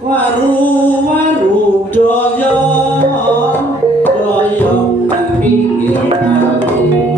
waru-waru doyong doyong nang pinggir kali.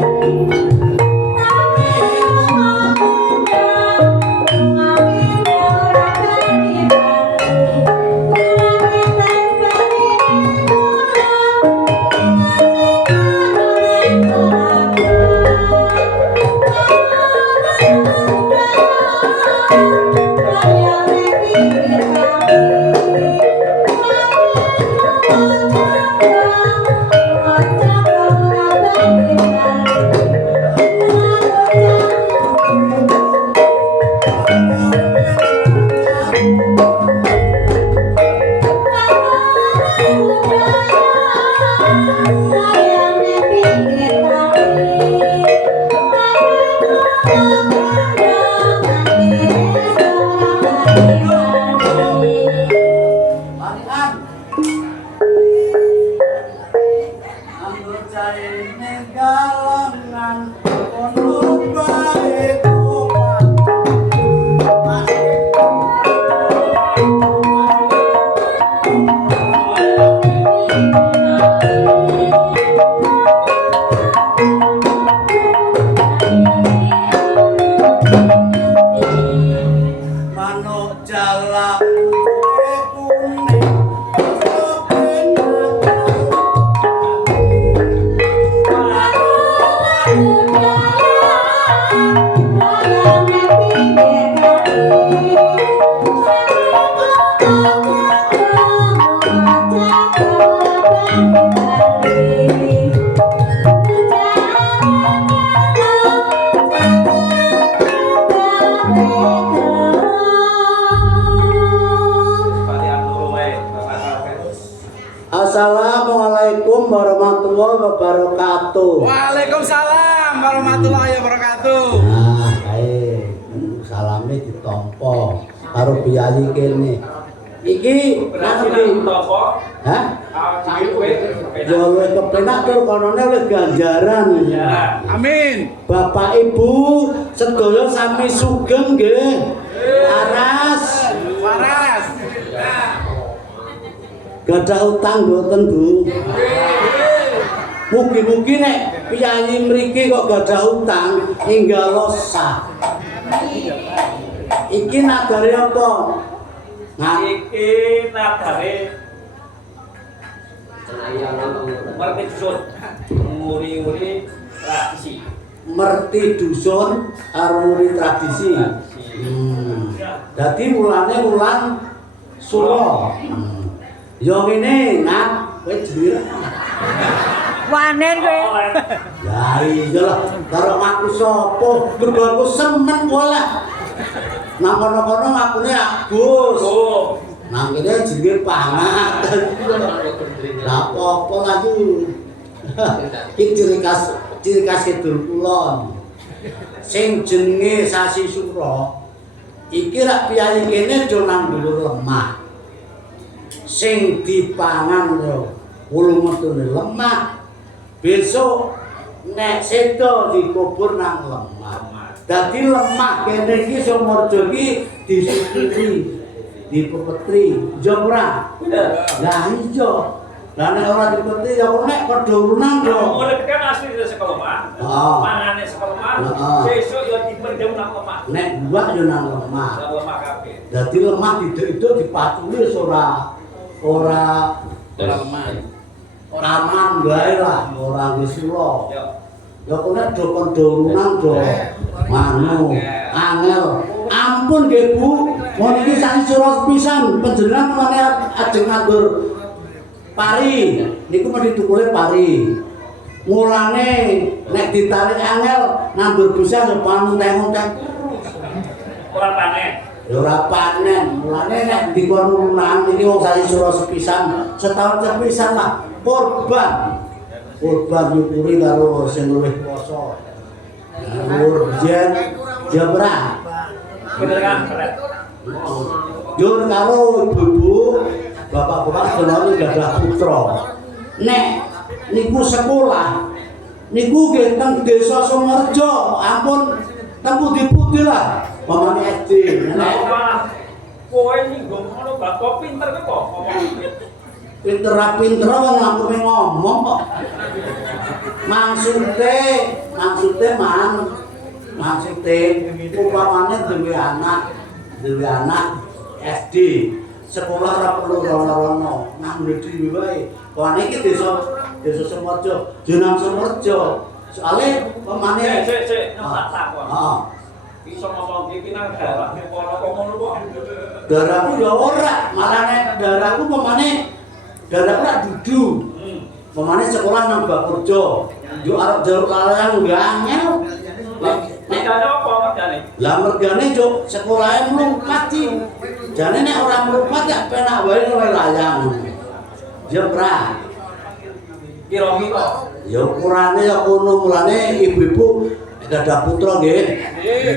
Assalamualaikum warahmatullahi wabarakatuh. Waalaikumsalam warahmatullahi wabarakatuh. Nah, baik. Salame ditampa karo piyayi kene. Iki nang Topo. hah? Kowe. Ya luwih kepenak tur konone luwih ganjaran. Ya, amin. Bapak Ibu sedaya sami sugeng nggih. Waras. Waras. Gadah utang mboten, Bu. Mugi-mugi nek piyayi mriki kok gadah utang enggal sah. Iki nagare apa? Iki nagare Merti dusun. Muri-muri tradisi. Merti dusun aruri tradisi. Dadi mulane wulan Sura. Ya ngene, Nat, kowe jenenge. Wanen kowe. Ya iya lah, karo aku sapa? Mergo aku semen oleh. Nang kono-kono akune Agus. Oh. Nang kene jenenge Pangat. Lah apa lagi? Iki ciri khas Kidul Kulon. Sing jenenge Sasi Sura. Iki rak piyayi kene aja nang dhuwur lemah. Sing dipangan yo wulu metune lemah. Besok nek sedo dikubur nang lemah. Dadi lemah kene iki Sumorjo iki disusuki, dipepetri, yo ora. Lah iya. Lah nek ora dipepetri ya nek padha urunang yo. Mulai kan asli dari sekolah lemah. Mangane sekolah lemah. Sesuk yo dipendem nang lemah. Nek buak yo nang lemah. Nang lemah kabeh. Dadi lemah didek-dek dipatuli ora lemah. aman wae lah, ora ngesula. Yo. Ya kene do kondo urunang do manu angel. Ampun nggih Bu, mon iki sak sura pisan panjenengan mene ajeng ngatur pari. Niku mesti tukule pari. Mulane nek ditarik angel nandur bisa yo panen-panen. Ora panen. Ya ora panen. Mulane nek dikon urunang iki wong sak sura sepisan, setahun sepisan lah korban. Korban nyukuri karo sing luwih kuwasa. Urgen jabra. Bener kan? Keren. Yur karo ibu-ibu, bapak-bapak jenenge gadah putra. Nek niku sekolah, niku nggih teng Desa Sumerjo, ampun teng pundi-pundi lah. Mamane SD. Nek kowe nyinggung ngono bak kok pinter kok ngomong. Pinter wong lampune ngomong kok. Maksude umpamane duwe anak SD sekolah ora perlu rono-rono nang dhewe wae. Wah niki desa Semerjo, jeneng Semerjo. Soale pemane Sik tak takon. Heeh. Iso ngomong iki nang daerah para ngono kok. Darahku ya ora, marane darahku pemane darahku ora dudu. Pemane sekolah nang Bapurjo. Yo arep jaluk larangan nggak angel. Mergane apa mergane? Lah mergane yo sekolahe mlumpat iki. Jane nek ora mlumpat ya penak wae luwe layang. Yo pra. Kira-kira Ya ukurane ya kono mulane ibu-ibu gadah putra nggih. nggih.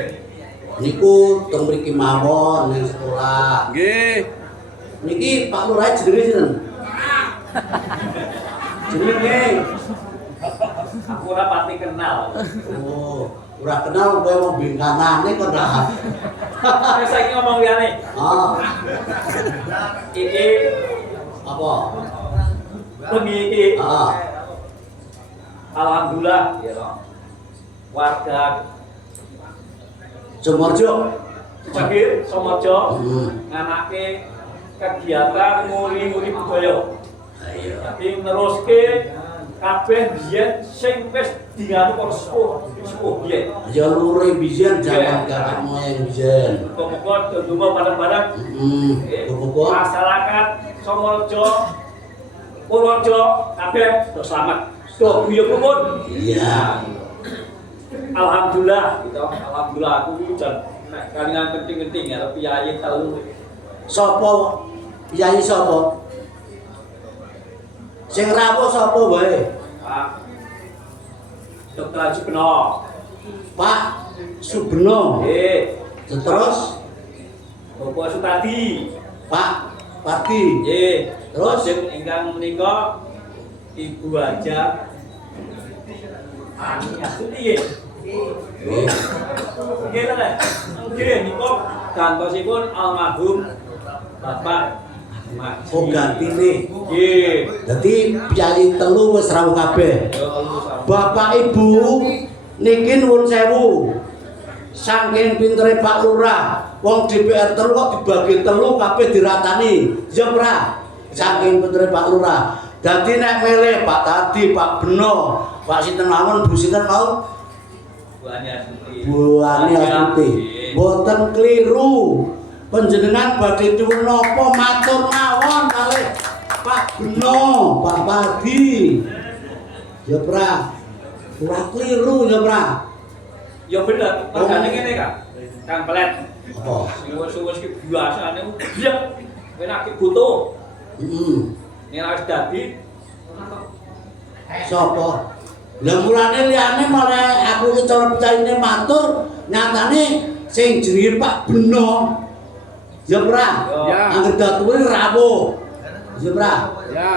Niku teng mriki mawon ning sekolah. Nggih. Niki Pak Lurah jenenge sinten? Jenenge. Aku ora pati kenal. Oh, ora kenal kowe wong bingkanane kok ora. Wis saiki ngomong liyane. Ah, Iki apa? bengi iki Ah, alhamdulillah ya toh. Warga Sumarjo. Cekir Somojo Hmm. nganake kegiatan nguri-nguri budaya. Ayo. Tapi neruske kabeh biyen sing wis dianu karo sepuh biyen. Ya lure biyen jaman kakak moyang biyen. Muga-muga donga bareng-bareng Muga-muga masyarakat Somojo Purworejo kabeh selamat. Tuh guyub rumun. iya. Alhamdulillah gitu. Alhamdulillah aku jan nek kalingan penting-penting ya piyayi telu. Sapa? Yai sapa? Sing rawuh sapa wae? Pak Dr. Haji Beno. Pak Subeno. Terus Bapak Sutadi. Pak Pati. Nggih. Terus? Lajeng ingkang menika Ibu Haja Ani Astuti nggih. Nggih. Nggih ta, Nek? Nggih niku gantosipun almarhum Bapak Maji. Oh gantine. Nggih. Dadi piyayi telu wis rawuh kabeh. Ya Allah. Bapak Ibu niki nuwun sewu. Saking pintere Pak Lurah, wong DPR telu kok dibagi telu kabeh diratani. Ya ora? Saking pintere Pak Lurah. Dadi nek milih Pak Tadi, Pak Beno, Pak sinten mawon Bu sinten mau? Bu Ani Astuti. Bu Ani Astuti. Mboten kliru. Panjenengan badhe nyuwun napa matur mawon kalih Pak Beno, Pak Padi. Ya pra. Ora kliru ya pra. Ya bener, mergane ngene Kak. Kang Pelet. Apa? Suwes-suwes ki biasane blek. Enak ki butuh. Heeh. Nek wis dadi Sapa? Lah mulane liyane malah aku ki cara picayine matur, nyatane sing jenenge Pak Beno. Ya pra. Ya. Angger datuwe rawuh. Ya pra. Ya.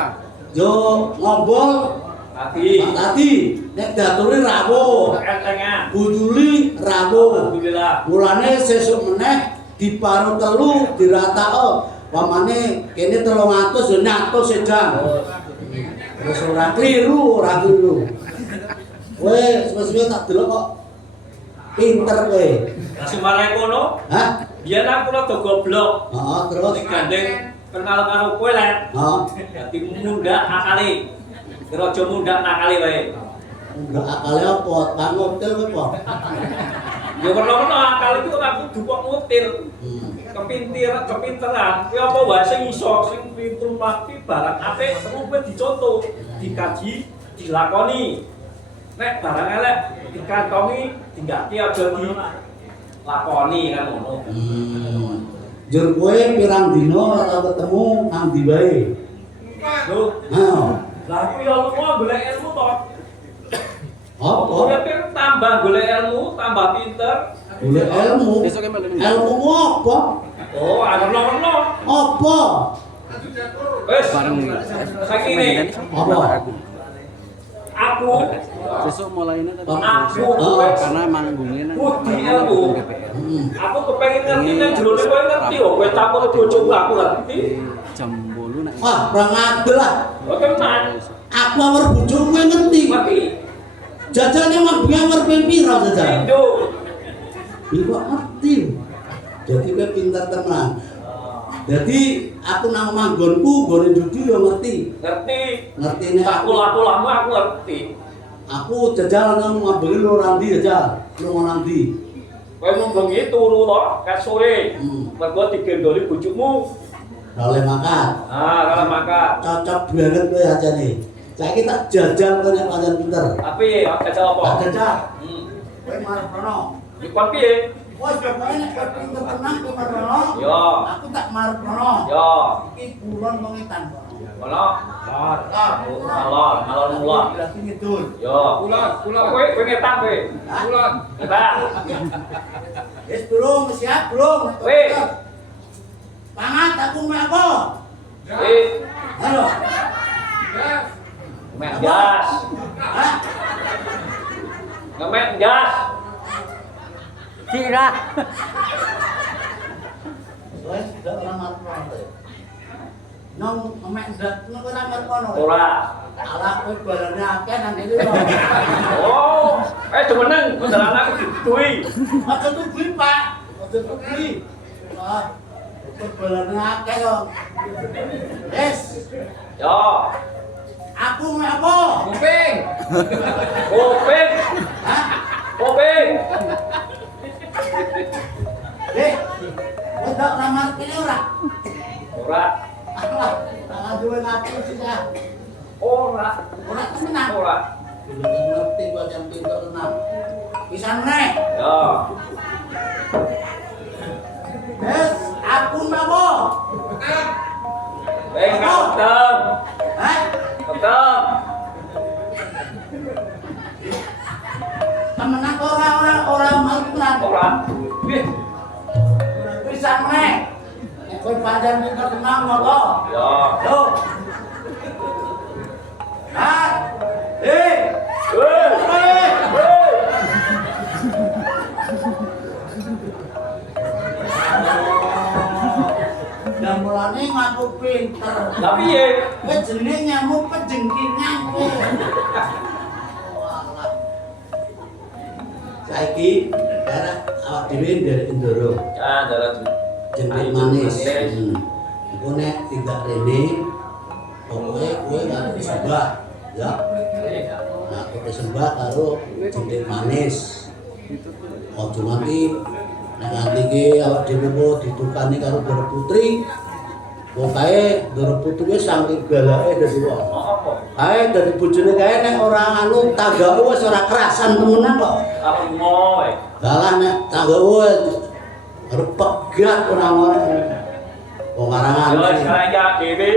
Yo ngobrol tadi Pak Tadi nek dature rawuh. entengan. Buduli rawuh. Alhamdulillah. Mulane sesuk meneh diparu telu diratakno. Pamane kene 300 yo nyato sedang. Wis ora kliru, ora kliru. Kowe wis tak delok kok pinter kowe. Semare kono, Hah? biyen aku rada goblok. Heeh, terus. Digandeng kenal karo kowe Lek. Heeh. Dadi mundak akale. Raja mundak nakale wae. Enggak akale apa? Pangotel kowe apa? Ya perlu-perlu akal itu aku dupok ngutil. Kepinteran, ya apa wae sing iso sing pinter mati barang apik terus dicontoh, dikaji, dilakoni. Nek barang elek dikantongi, dinggaki aja dilakoni kan ngono. Jur kowe pirang dina ora ketemu nang ndi wae? Lho, Heeh. lah aku ya lunga golek ilmu to. Apa? Ora tambah golek ilmu, tambah pinter. Golek ilmu. Ilmu apa? Oh, ana Apa? Wes, saiki ini Apa? aku Besok mulainya tadi Aku karena manggungnya nang budi ilmu. DPR. Aku kepengen ngerti nang jero kowe ngerti kok kowe campur bojomu aku ngerti. Jam 8 nak. Wah, kurang adil lah. Oke, tenan. Aku awar bojomu ngerti. Ngerti. Jajane mabuk awar pira jajal. Indo. Iku ngerti. Jadi kowe pinter tenan. Jadi aku nang manggonku gone Dudu yo ngerti. Ngerti. Ngertine aku. Aku ngerti. Aku jajal nang ngabeli lo randi jajal. Lo nandi. Kowe mung bengi turu to, ket sore. Mergo digendoli bojomu. Oleh makan. Kalau makan. Cocok banget kowe ajane. Saiki tak jajal kowe nek pancen pinter. Tapi jajal apa? Tak jajal. Kowe marah prono. Dikon piye? Wes pokoknya nek kowe pinter tenang kowe marah prono. Yo. Aku tak marah prono. Yo. Iki kulon mengetan. Ono? Alon mulon. Lagi ngidul. Yo. Kulon. Kowe ngetan kowe. Kulon. Ngetan. Wis belum siap belum? Weh. Pangat aku mek apa? Halo. Mek gas. Hah? Ngemek gas. Sirah. Wes dak ora marah prono. Nong mek ndak nang ora marah prono. Ora. Alah kowe balane akeh nang iki lho. Oh, demeneng kendaraan aku ditui. Aja tuh Pak. Aja tuh beli. Wah. Kowe balane akeh yo. Wes, Yo. aku mek apa? Kuping. Kuping. Hah? Kuping. Kowe ndak ramar kene ora? Ora. Alah, tangan duwe ngaku sih ya. Ora. Ora tenan. Ora. Ngerti gua yang pinter tenan. Pisan meneh. Yo. Wes, aku mek apa? Keteng. Hah? Keteng. Temenan ora mau tenan. Ora. Wih. Pisan meneh. Nek kowe pancen pinter tenan ngono. Yo. Yo. Ah. Weh. Dan mulane ngaku pinter. Tapi ye. Kowe jenenge nyamuk pejengkingan kowe. Walah. Saiki daerah awak dhewe dari Indoro. Ya, darat. Jentik manis. Iku nek tidak rene pokoke kowe karo disembah, ya. Nah, kowe disembah karo jentik manis. Ojo nganti nek nganti ki awak dhewe kok ditukani karo Doro Putri. Pokoke Doro Putri wis saking galake dadi wong. Apa? Kae dadi bojone kae nek ora anu tanggamu wis ora kerasan temenan kok. Apa ngoe? Dalah nek tanggamu arep pegat ora ngono. Wong karangan. Yo sekarang ya dhewe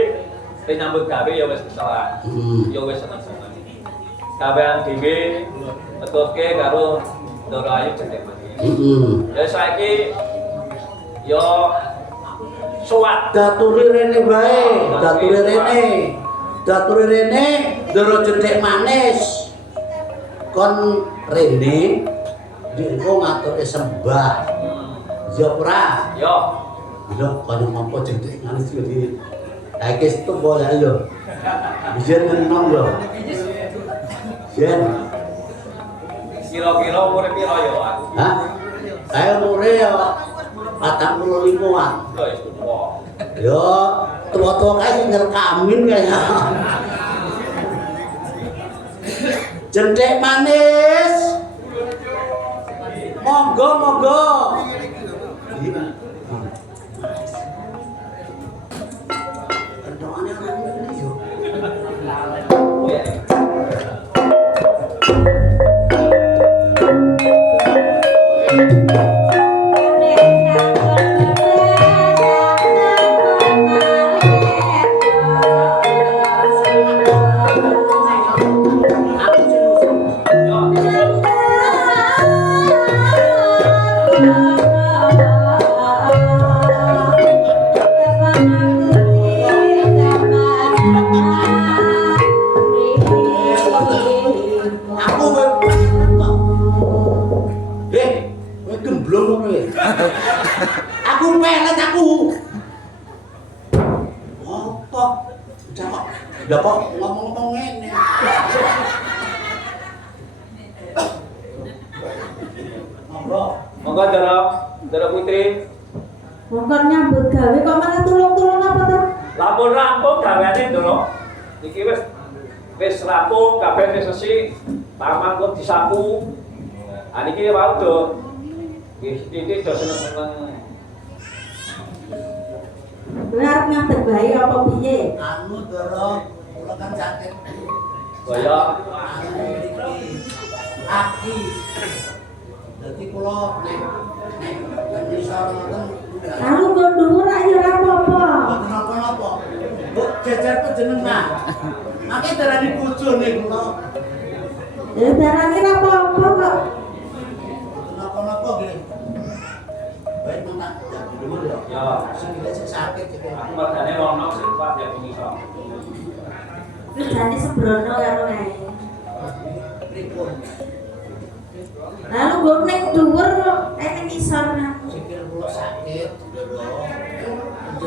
nyambut gawe ya wis salah. Ya wis seneng-seneng. Kabehan dhewe metuke karo Doro Ayu Jentik Manis. Ya saiki yo suwat Daturi rene wae, daturi rene. Daturi rene Doro Jentik Manis. Kon rene diengko ngatur sembah. Ya ora. yo. Lho, kaya mampu jentik manis yo di. Saiki tuwa ya yo. Biyen menong lho. Yen. Kira-kira umure piro yo aku? Hah? Saya umure ya 45-an. Yo wis tuwa. Yo, tua-tua kae sing ngerekamin kaya. Jentik manis. Monggo, monggo. Kendoane ana ngene yo. Yo. Cok. Lah kok ngomong-ngomong ngene. Monggo Dara Putri. Mongkon nyambut gawe kok malah tulung-tulung apa to? Lampun rampung gaweane Ndoro. Iki wis rampung kabeh wis resik. Taman kok disapu. Ah niki wau do. Nggih titik do seneng-seneng. Kowe arep ngadeg bae apa piye? Anu Doro, kula kan sakit. Kaya Anu iki aki. Dadi kula nek bisa ngoten. Aku kok dhuwur aja ora apa-apa. Mboten napa-napa. Mbok jejer panjenengan. Mangke darani bojone kula. Ya darane ora apa-apa kok. Napa-napa nggih. Baik mentak dulu ya. ya Sikile sik sakit iki. aku mergane rono sing kuat ya iso. Jane sembrono karo ae. Pripun? Lalu gue ning dhuwur ning isor nang. Sikil kula sakit, Ndoro.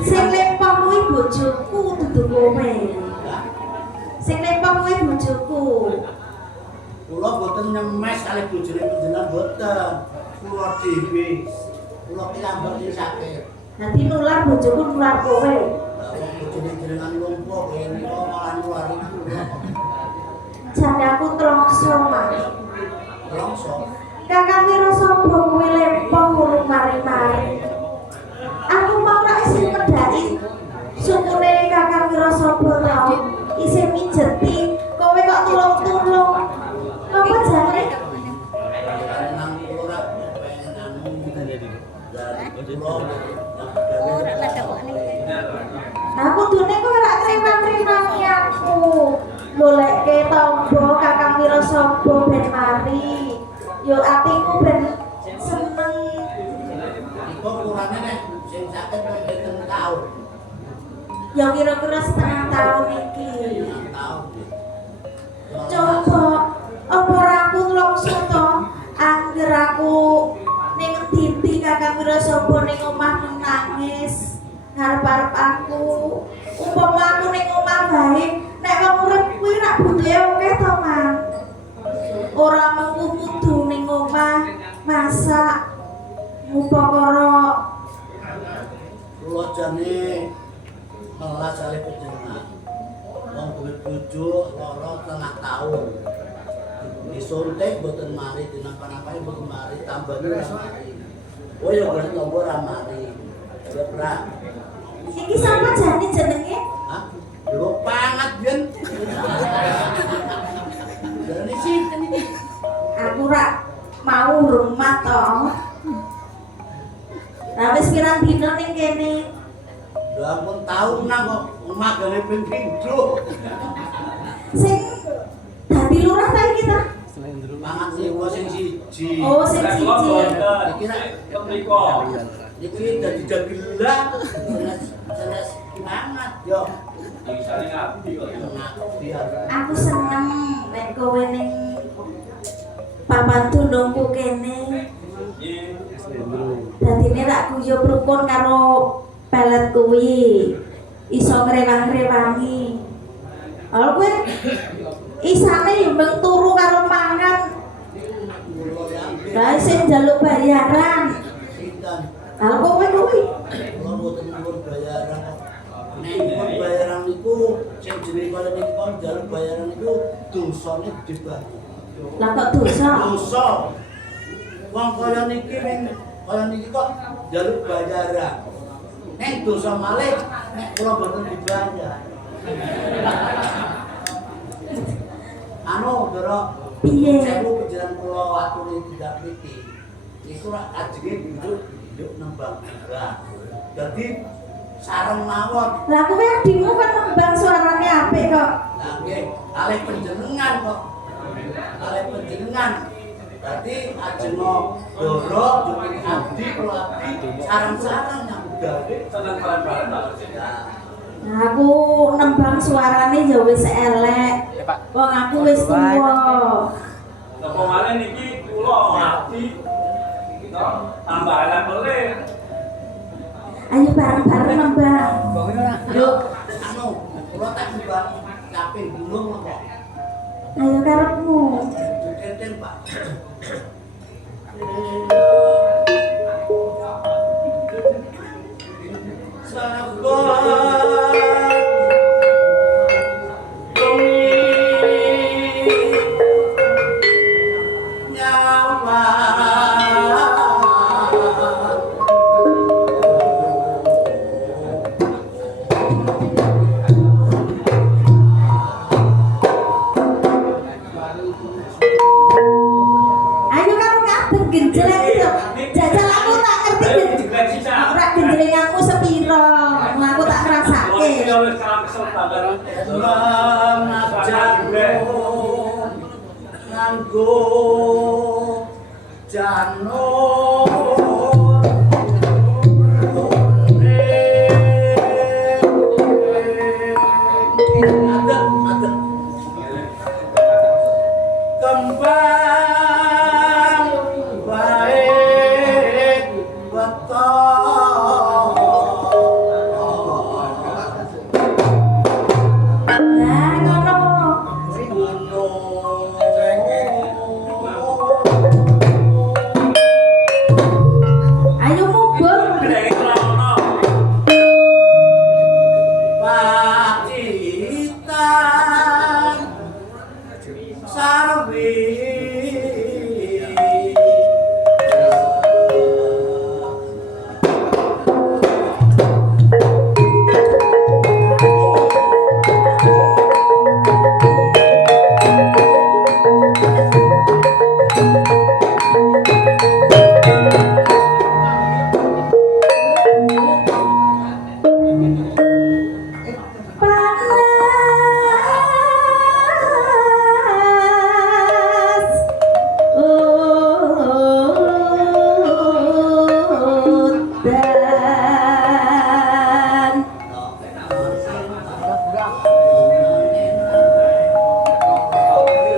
Sing lempang kuwi bojoku dudu kowe. Sing lempang kuwi bojoku. Kula boten nyemes kalih bojone panjenengan boten. Kula dhewe. Kula ki ambek sing sakit. Nanti nular bojoku nular kowe. Bojone jenengan lumpuh kene kok malah nulari kula. Jane aku trongso mah. Longso. Kakang Wiro Sapa kuwi lempang urung mari-mari. Aku mau ra isih medhaki sukune Kakang Wiro Sapa tau isih mijeti kowe kok tulung-tulung. Apa jane? Nang kula pengen anu kita jadi. Aku dune kok ora terima-terimani aku. Goleke tombo Kakang Wiro Sapa ben mari. Yo atiku ben seneng. Iku kurane nek sing sakit kok beten taun. Ya kira-kira setengah tahun iki. Taun. Coba apa ora aku longso to? Angger aku ning endi Kakang Wiro Sapa ning omah nangis ngarep-arep aku. Umpama aku ning omah bae, nek wong urip kuwi rak butuhe akeh to, Man. Ora mengko kudu ning omah masak ngupakara. Kula jane melas kalih panjenengan. Wong duwe bojo lara tengah taun. Disuntik mboten mari dinapa-napai mboten mari tambane ora mari. Oh ya golek tombo ora mari. Ya pra. Iki sapa jane jenenge? Hah? Lho pangat yen. Jane sinten iki? Aku rak mau rumah to. Lah wis pirang dina ning kene. Lho ampun taunan kok omah gawe ping pindho. Sing dadi lurah ta iki ta? Pangat sewa sing siji. Oh, sing Nek kula siji. boten. Iki nek Kepriko. iki dadi dagelan. Jelas pangat yo. Isane ngabdi kok. Biar Aku seneng nek kowe ning papan dunungku kene. Nggih. Dadine rak guyub rukun karo pelet kuwi. Iso ngrewang-rewangi. Lha kowe isane yo mbeng turu karo mangan. kula yang Lah sing njaluk bayaran. sinten. Lha kowe kuwi Kula mboten nyuwun bayaran. Nek nyuwun bayaran niku sing jenenge kaya niku kon njaluk bayaran niku dosane gedhe banget. lah kok dosa. Dosa. Wong kaya niki kok njaluk bayaran. Nek dosa malih nek kula mboten dibayar. Anu, Ndoro, Piye? sewu penjelan kula aturi tidak mriki. Iku rak ajenge nduk nembang bunga. Dadi sareng mawon. Lah kowe adhimu kan nembang suarane apik kok. Lah nggih, kalih panjenengan kok. Kalih panjenengan. Dadi ajeng Ndoro jupuk abdi kula abdi sareng-sareng yang gawe. Seneng bareng-bareng. Nah, aku nembang suarane ya wis elek. Wong aku wis tuwa. Napa malih niki kula abdi. Kita tambah elek melih. Ayo bareng-bareng nembang. Yo, anu, kula tak ya wis kalah kesel banget. Nganggo janur kembang baik betul. Nah, ngono. Ayo mubur. Gedenge krono. Pacitan sarwi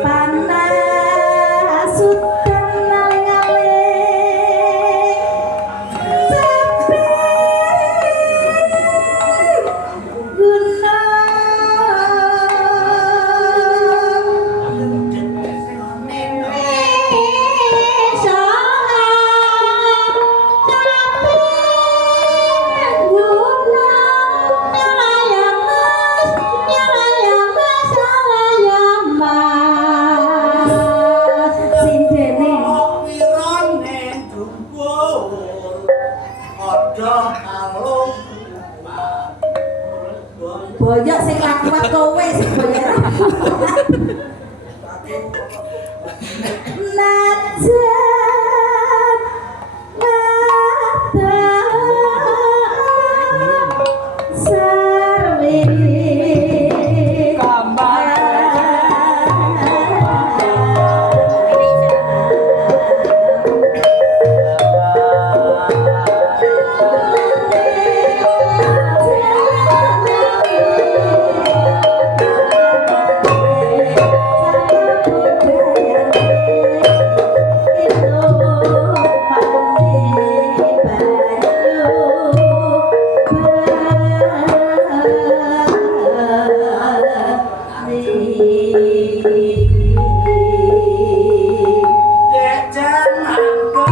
Panas udan panas udan ngalih sepi pirane dhuwur padha kalung boyok sing lakuat kowe sing boyok najan mata sarwi dejan angger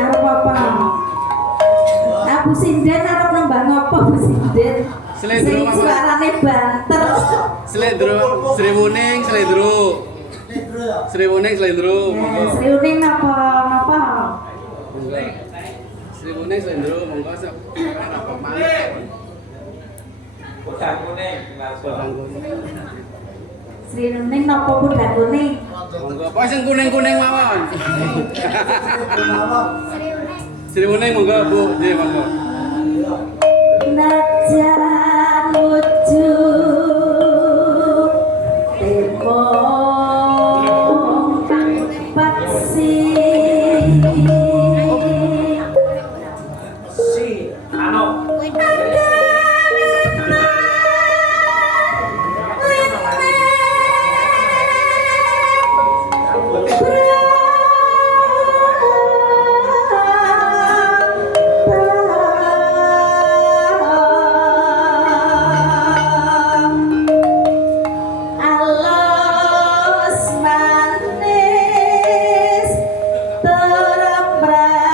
Arep apa? Aku sinden arep nembang apa Bu Sinden? Slendro Sing suarane banter. Slendro, Sriwuning, Slendro. Sriwuning, Slendro. Sriwuning napa? Napa? Sriwuning, Slendro, monggo sok. Apa maneh? Kudang kuning, langsung. Sriwuning napa kudang kuning? Monggo apa sing kuning-kuning mawon? Sriwuning monggo Bu, nggih monggo. Najan wujud tembok paksi Si anu alus manis terembrak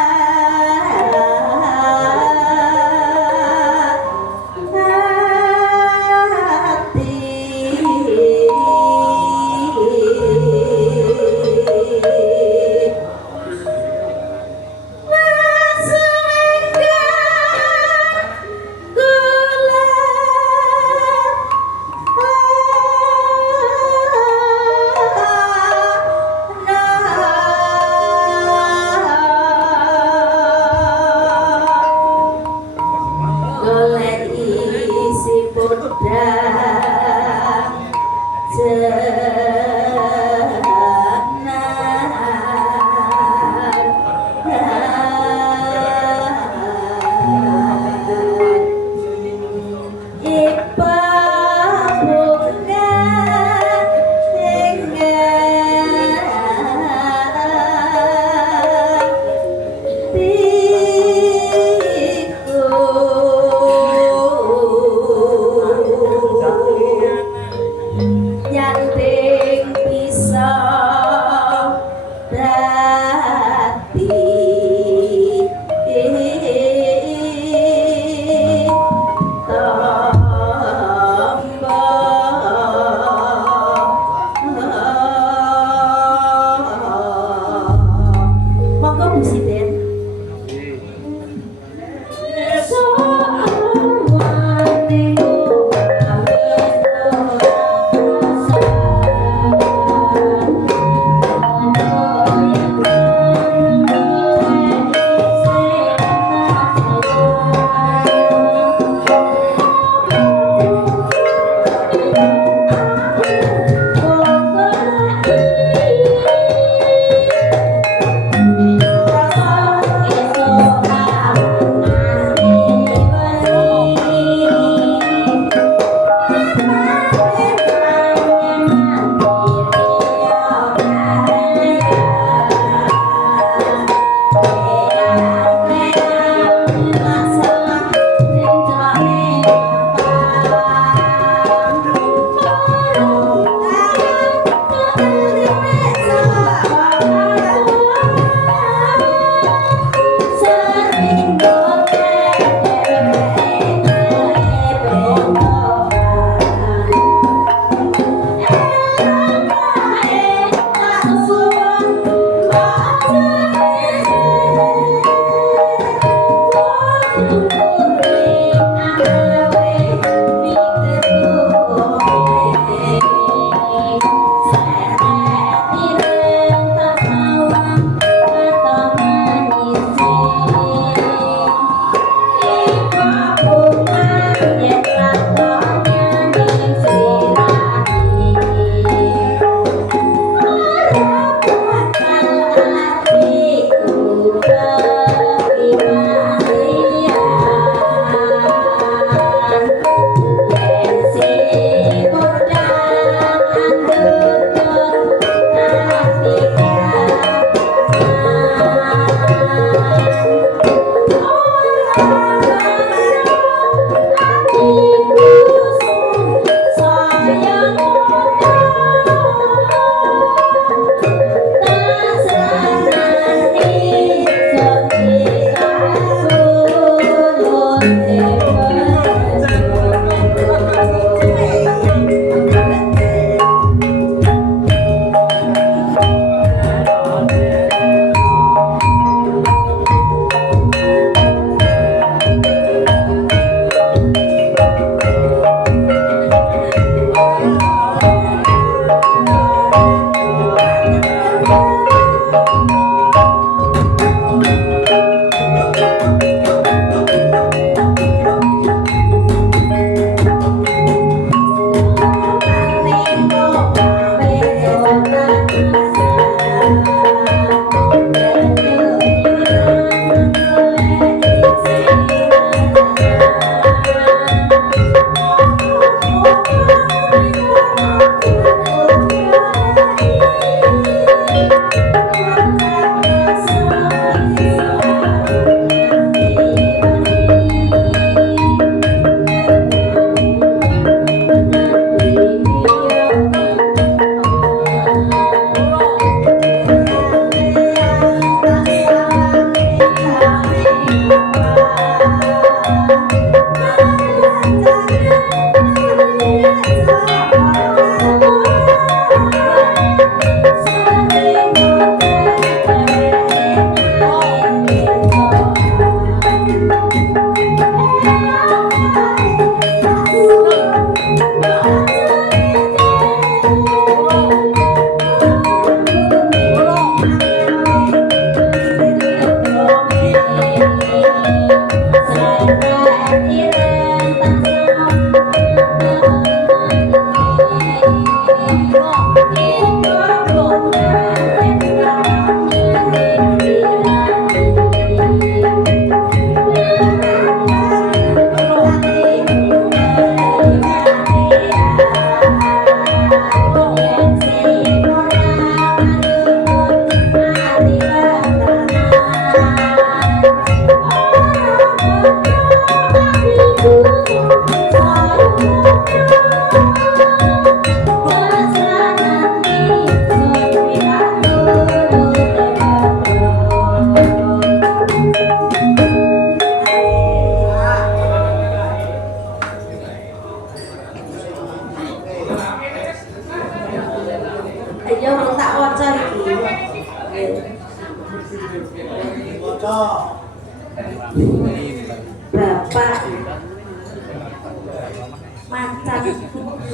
Macan.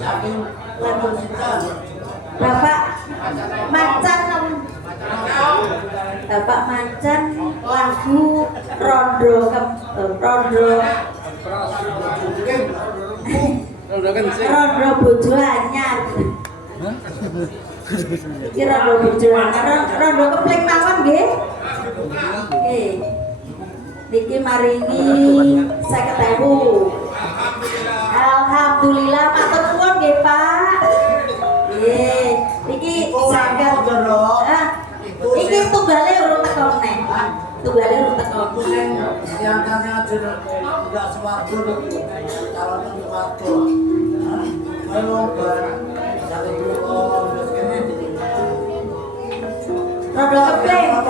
Saking lagu kita. Bapak Macan. Bapak Macan lagu rondo rondo Udah kan sih. rondo bojo anyar. Iki rondo bojo anyar, rondo kepling mawon nggih. Nggih. Niki maringi 50.000. Alhamdulillah matur nuwun nggih, Pak. Nggih. Niki saged. Iki tunggale urung teko neh. Tunggale urung teko. Diantaranya tidak sewaktu calon sewaktu. Ayo bareng satu dulu terus ini. Rondo kepling.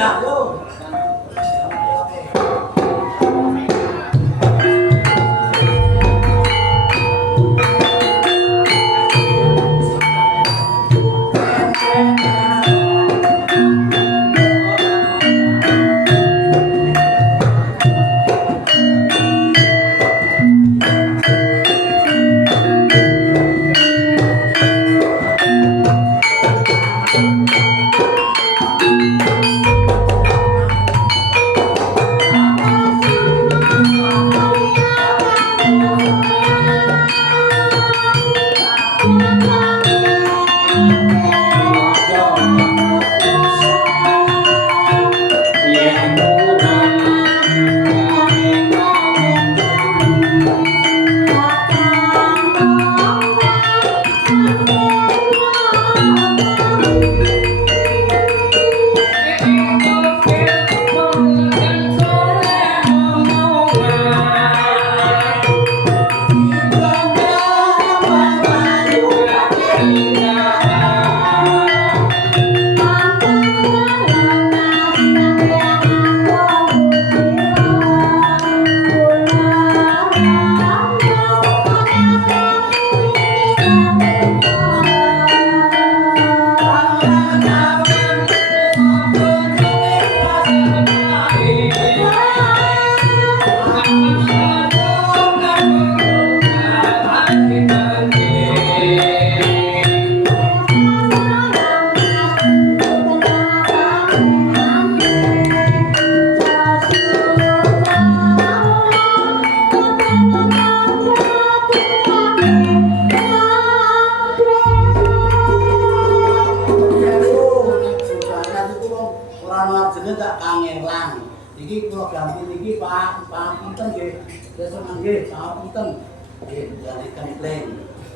Tak, yo.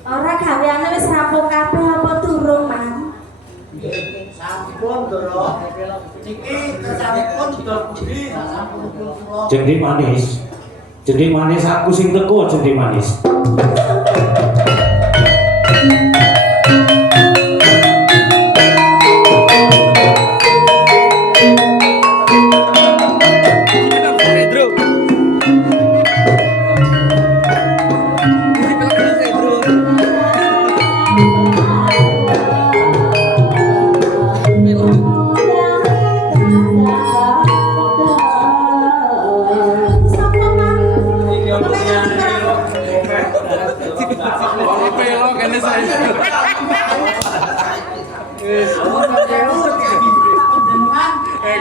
Ora gaweane wis rampung kabeh apa durung, Man? Sampun, Doro. Niki kesanipun sudah budi sampun kula. Jendik manis aku sing teko jendik manis.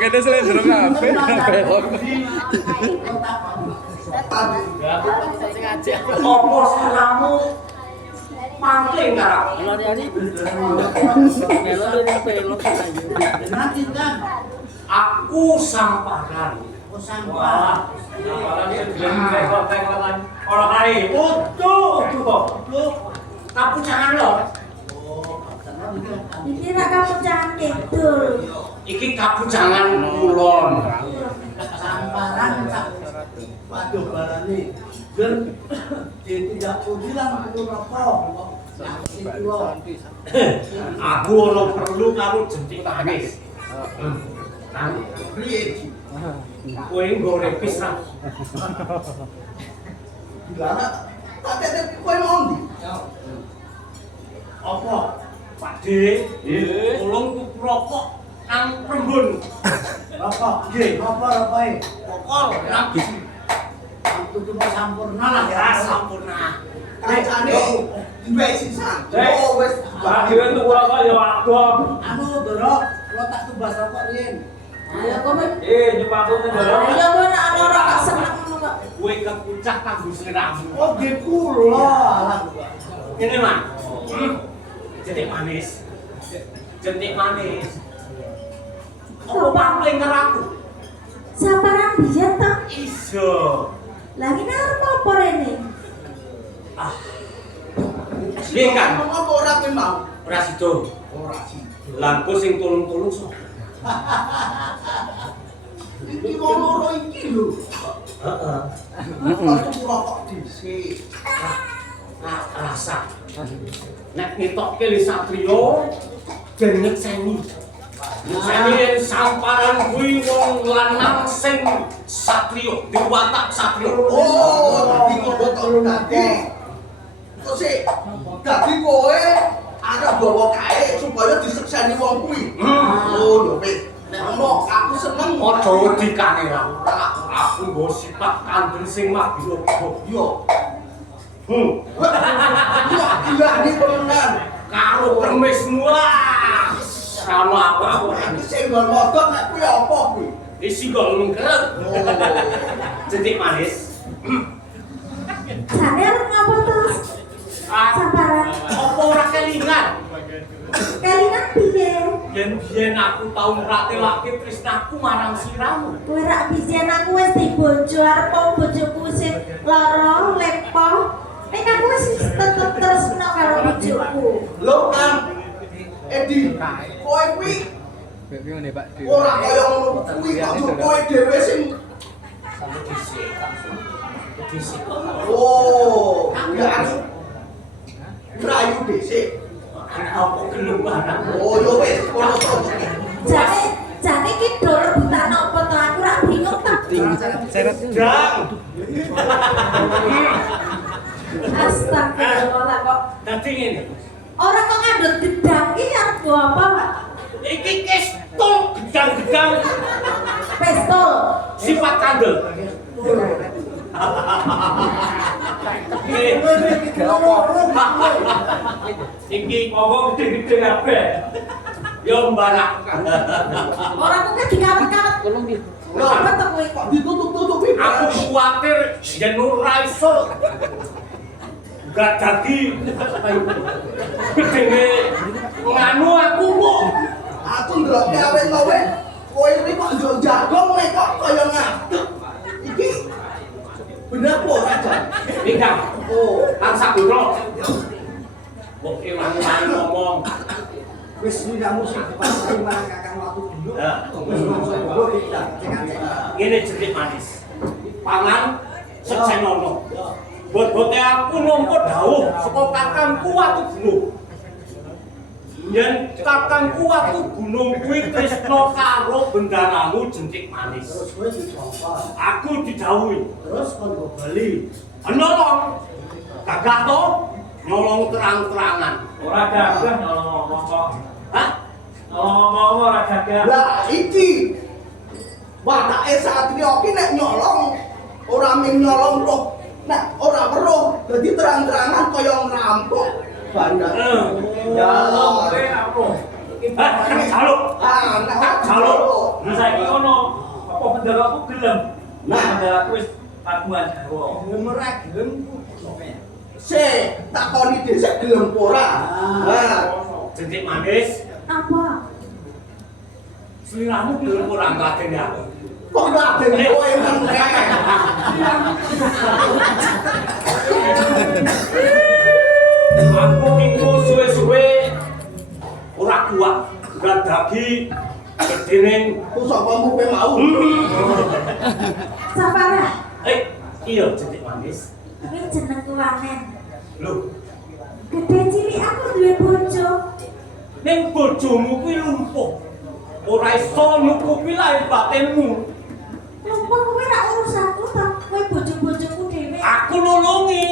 Kada selendro kabeh belok. Apa kamu mangkling karo? Aku samparan. Oh, sampah. Ora kari. Utuh. Tapi jangan lo. Iki rak kapucahan kidul. Iki kapujangan kulon. Samparan sak. Waduh barane. Ben tidak bilang kulo apa. Aku ora perlu karo jentik manis. Nang piye? Kowe goreng pisang. Gimana? Ada kowe ngondi. Apa? Pakde, tolong tuku rokok. nang Rembun. Apa? Nggih, apa rapae? Pokol nang Tutup sampurna lah ya sampurna. Kancane duwe sisan. Cek. Oh wis Bagi untuk rokok ya wadon. Anu, Doro, kalau tak tumbas rokok riyen. Ayo kowe. Nyepatune Doro. Ayo kowe nek ana ora kok seneng ngono kok. Kowe kepucak kanggo sliramu. Oh, nggih kula. Ini mah. Jentik manis. Jentik manis. Apa paling ngeraku? Saparan biyen to. Iso. Lagi arep apa rene? Piye kan? Ngomong apa ora kowe mau? Ora sido. Ora sih. Lampu sing tulung-tulung sok. Iki wong loro iki lho. Heeh. Aku rokok dhisik. Rasa. Nek ngetokke li satriya ben nyekseni. Nyekseni samparan kuwi wong lanang sing satriya, diwatak satriya. Oh, dadi kowe tok dadi. Kok sih? Dadi kowe arep bawa kae supaya disekseni wong kuwi. Oh, lho wis. Nek ngono aku seneng Aja wedi kangen aku nggo sifat kandel sing mabiro. yo. Wah, gila nih tenan. Karo kremismu lah. Sama apa? Sing nggon modok nek kuwi apa kuwi? Isi gol mengkeret. Jentik manis. Jane arep ngapa terus? Saparan. Apa ora kelingan? Kelingan piye? Yen aku tau ngratelake tresnaku marang sliramu. Kowe rak biyen aku wis dibojo arep bojoku sing lara lepo. Nek aku wis tetep tresno karo bojoku. Lho kan Edi, kowe kuwi Piye ngene Pak? ora kaya ngono kuwi kok kowe dhewe sing oh, ya rayu dhisik. Apa gelem barang? Oh, yo wis kono to. Jane iki do rebutan apa to aku rak bingung ta. Seret. Dang. Astagfirullah kok. Dadi ngene. Ora kok ngandut gedang iki arep go apa? Iki pistol gedang-gedang Pistol. sifat kandel. Iki ngomong gede-gede kabeh. Yo mbarak. Ora kok dikawet-kawet. Lho, apa to kowe? Kok ditutup-tutupi? Aku kuwatir yen ora iso gak dadi gedene nganu aku kok. Aku ndelokke awet kowe. Kowe iki kok njuk jagong nek kok kaya ngadeg. Iki bener apa ora, Jan? Nikah. Oh, Tansah bro. Kok elang-elang ngomong. Wis nyamu sing dipasari marang Kakang Watu dulu. Ya. Wis mongso dulu tidak cek-cek. Ngene jentik manis. Pangan seksenono. Bot-bote aku nampa dawuh saka kakangku Watu Gunung. Yen kakangku Watu Gunung kuwi tresna karo bendaramu jentik manis. Terus kowe dicompot. Aku didhawuhi, Terus kon go bali. "Nolong." Gagah to nyolong terang-terangan. Ora gagah ngomong kok. Hah? Ngomong ora gagah. lah iki watake satria ki nek nyolong ora mung nyolong roh. Nek ora weruh dadi terang-terangan kaya ngerampok. Bandar. Ya Allah, kowe apa? Hah, jaluk. Ah, nek Tak jaluk. Nah saiki ngono, apa benderaku gelem? Nah. Benderaku wis kagungan Jawa. Ora gelem ku. sik takoni dhisik gelem ora. Lah, Jentik manis, Apa? sliramu gelem ora ngladeni aku. kok ngaden kowe meneh. Aku minggu suwe-suwe ora kuat ngadagi gedening Ku sapa mupe mau? Sapara. iya jentik manis. Kuwi jenengku Wanen. Lho, Gede cilik aku duwe bojo. ning bojomu kuwi lumpuh. Ora iso nyukupi lahir batinmu. Lumpuh kowe rak urusanku to. Kowe bojo-bojoku dhewe. Aku nulungi.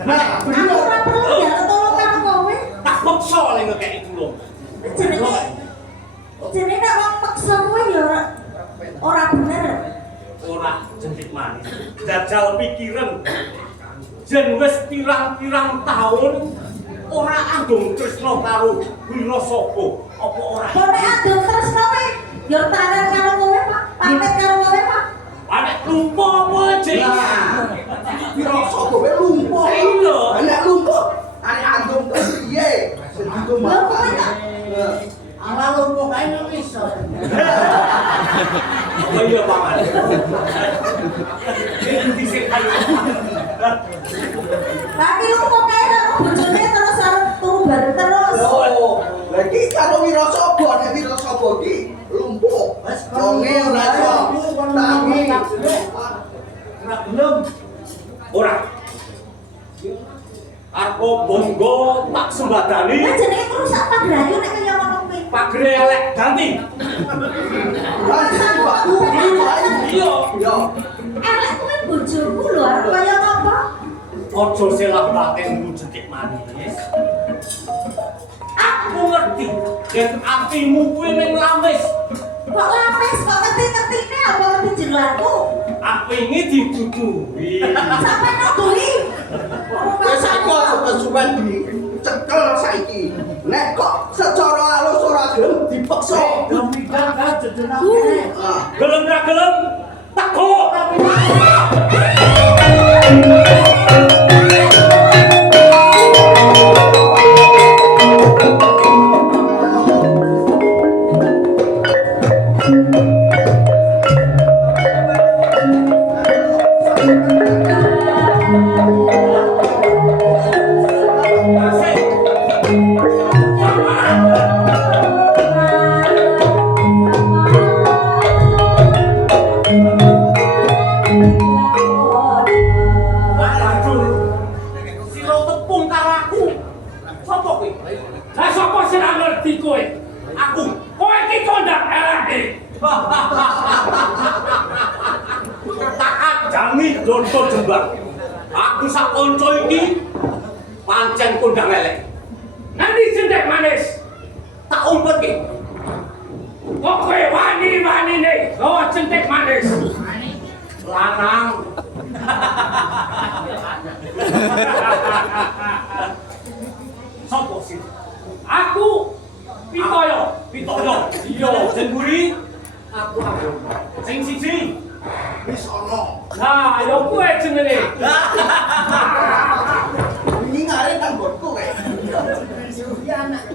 Nah, Aku bener. ora perlu ya tolong karo kowe. Tak paksa oleh ngekeki tulung. Jenenge Jadi nek wong peksa kuwi ya ora bener. Ora jentik manis. Jajal pikiran. Jen wis pirang-pirang taun ora andung tresna karo Wirasaba. Apa ora? Kok nek adung tresno kuwi ya taran karo kowe, Pak. Pamit karo kowe, Pak. Anek lumpa apa jeng? Wirasaba wae lumpuh. Iya. Nek lumpuh, arek andung terus piye? Segitu Lho kowe makan. tak Ala lumpuh kae nek iso. Oh iya paman. Ini dhisik ayo. Tapi lu kok kae karo bojone terus arep turu bareng terus. Oh, lagi karo Wirasaba nek Wirasaba iki lumpuh. Jonge ora iso. Tangi. Ora gelem. Ora. Aku bonggo tak sembadani. Lah jenenge perusak pagrayu nek kaya ngono kuwi. Pagre elek ganti. Iya. Yo. Elek kuwi bojoku lho arep kaya ngapa? Ojo selah batinmu jentik manis. Aku ngerti yen atimu kuwi ning lamis. Kok lapis kok ngerti-ngertine apa ngerti jelarku? Aku ini didudui. Sampai nuduhi. Wis aku kesuwen dicekel saiki. Nek kok secara halus ora gelem dipeksa. Demi gak jejenake. Ah. Gelem ra gelem teko. Sira tepung karo aku. Sopo kowe? Lah sapa sing ora ngerti kowe? Aku. Kowe iki kondang eleke. Tak ajani donto jembang. Aku sak kanca iki pancen kondang elek. Nanti jentek manis. Tak umpet ki. Kok kowe wani-wanine gawa jentek manis? Lanang. Sopo sih? Aku Pitoyo. Iya, jengguri. Aku. Sing siji. Wis ana. Nah, yo kowe jenenge. Ini ngare kan botku kae. Iya anak.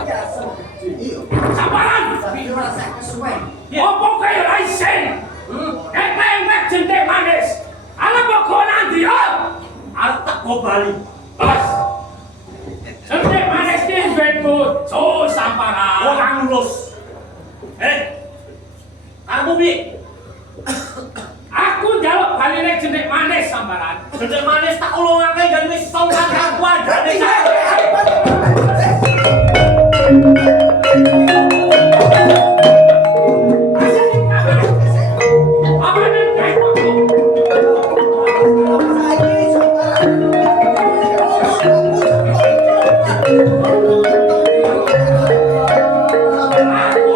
Biasa. Iya. Sabaran. Tapi ora sak kesuwen. Opo kowe ra isen? Nek jentek manis. Ala pokok nanti yo. Arep teko Bali. Bas. Jentek manis ki benku so samparan. Orang lurus. Kamu bi. Aku njaluk baline jentek manis sambaran. Jentek manis tak ulungake jan wis songkan aku adane. Apa nek kae kok? Saiki sampeyan. Aku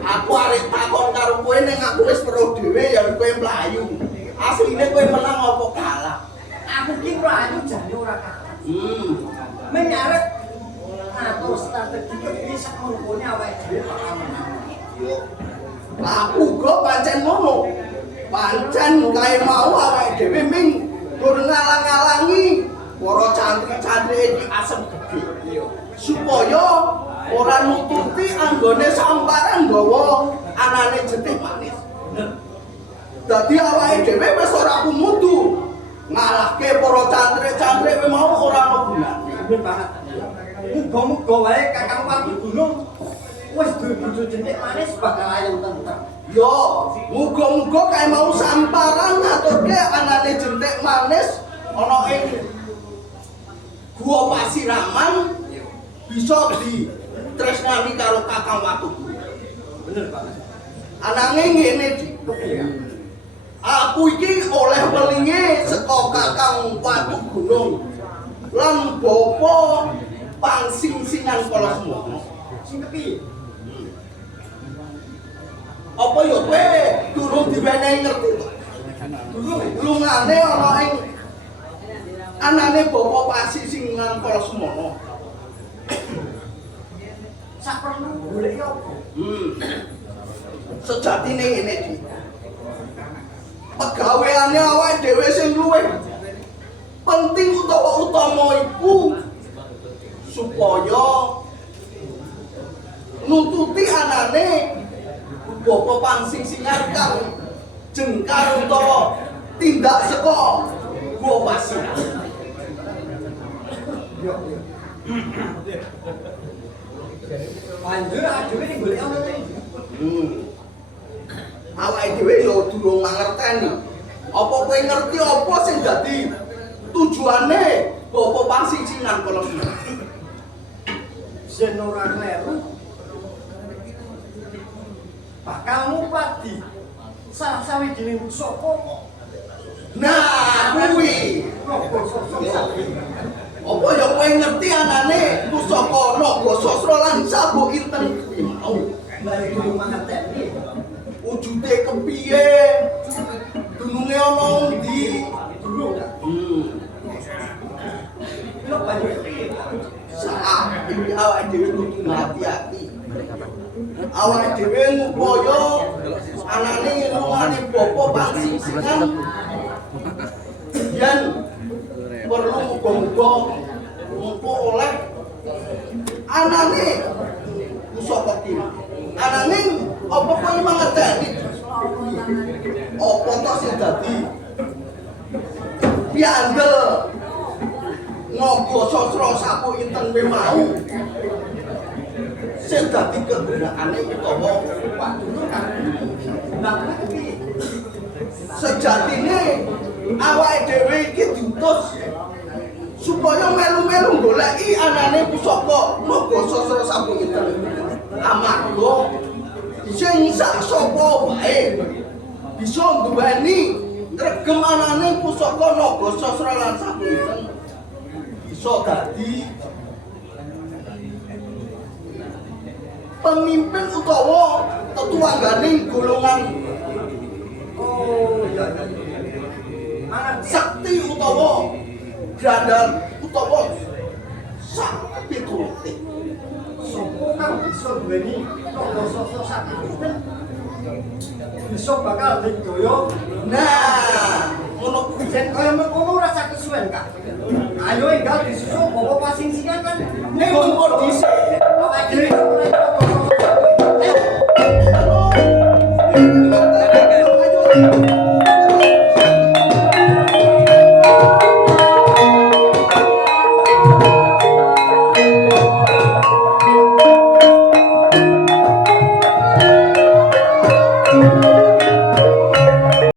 Aku arek takon karo kowe ning aku wis weruh dhewe ya kowe mlayu. Asline kowe menang apa kalah? Aku ki mlayu jane ora kalah. Menyarep ngatur strategi bisa mengkone awake dhewe bakal menang. Yo. Aku uga pancen ngono. Pancen kae mau awake dhewe ming gur ngalang-alangi para cantri-cantri di asem gede. Supaya ora nututi anggone samparan nggawa anane jentik manis. Dadi awake dhewe wis ora kumudu ngalahke para cantri-cantri mau ora ono gunane. Bener banget. Muga-muga wae Kakang Pati Gunung wis duwe bojo jentik manis bakal ayo tentrem. Yo, muga-muga kae mau samparan ngaturke anane jentik manis ana ing Gua Pasiraman bisa ditresnani karo Kakang Watu. Bener banget. Ananging ngene Di. Aku iki oleh welinge saka Kakang Watu Gunung lan bapa pangsing-singan kala semono. Sing kepiye? Apa ya kowe durung diwenehi ngerti to? Durung lungane ana ing anane bapa pangsing-singan kala semono. Sak perlu golek apa? Sejatine ngene Di. Pegaweane awake dhewe sing luwih penting utawa utama iku supaya nututi anane bapa pangsing-singan kang jengkar utawa tindak saka Gua Pasiraman. Banjur adewe ning golek apa to? Awake dhewe yo durung mangerteni. Apa kowe ngerti apa sing dadi tujuane bapa pangsing-singan kala semono? Yen ora kleru bakal ngupadi salah sawijining pusaka. Nah, kuwi. Apa ya kowe ngerti anane pusaka Naga Sastra lan Sabuk Inten kuwi mau? Bali kudu mangerteni. Wujude kepiye? Dununge ana endi? Durung ta? Lho banjur kepiye? Saat iki awake dhewe kudu hati-hati. Awake dhewe ngupaya anane ngomane bapa pangsing-singan. Yen perlu muga-muga mengko oleh anane pusaka iki. Anane apa kowe mangerteni? Apa to sing dadi piandel Naga Sastra Sabuk Inten kuwi mau sing dadi kegerakane utawa Nah, kepiye? sejatine awake dhewe iki diutus supaya melu-melu goleki anane pusaka Naga Sastra Sabungiten. Amarga sing sak sapa wae bisa nduweni ngregem anane pusaka Naga Sastra lan Sabungiten bisa dadi pemimpin utawa tetuangganing golongan sakti utawa gandar utawa sak piturute. Sopo kang bisa duweni Naga Sastra Sabungiten? Bisa bakal digaya. Nah, ngono kuwi. Yen kaya mengkono rasa kesuwen, Kak. Ayo enggal disusul bawa pasing singan kan. Ning mengko dhisik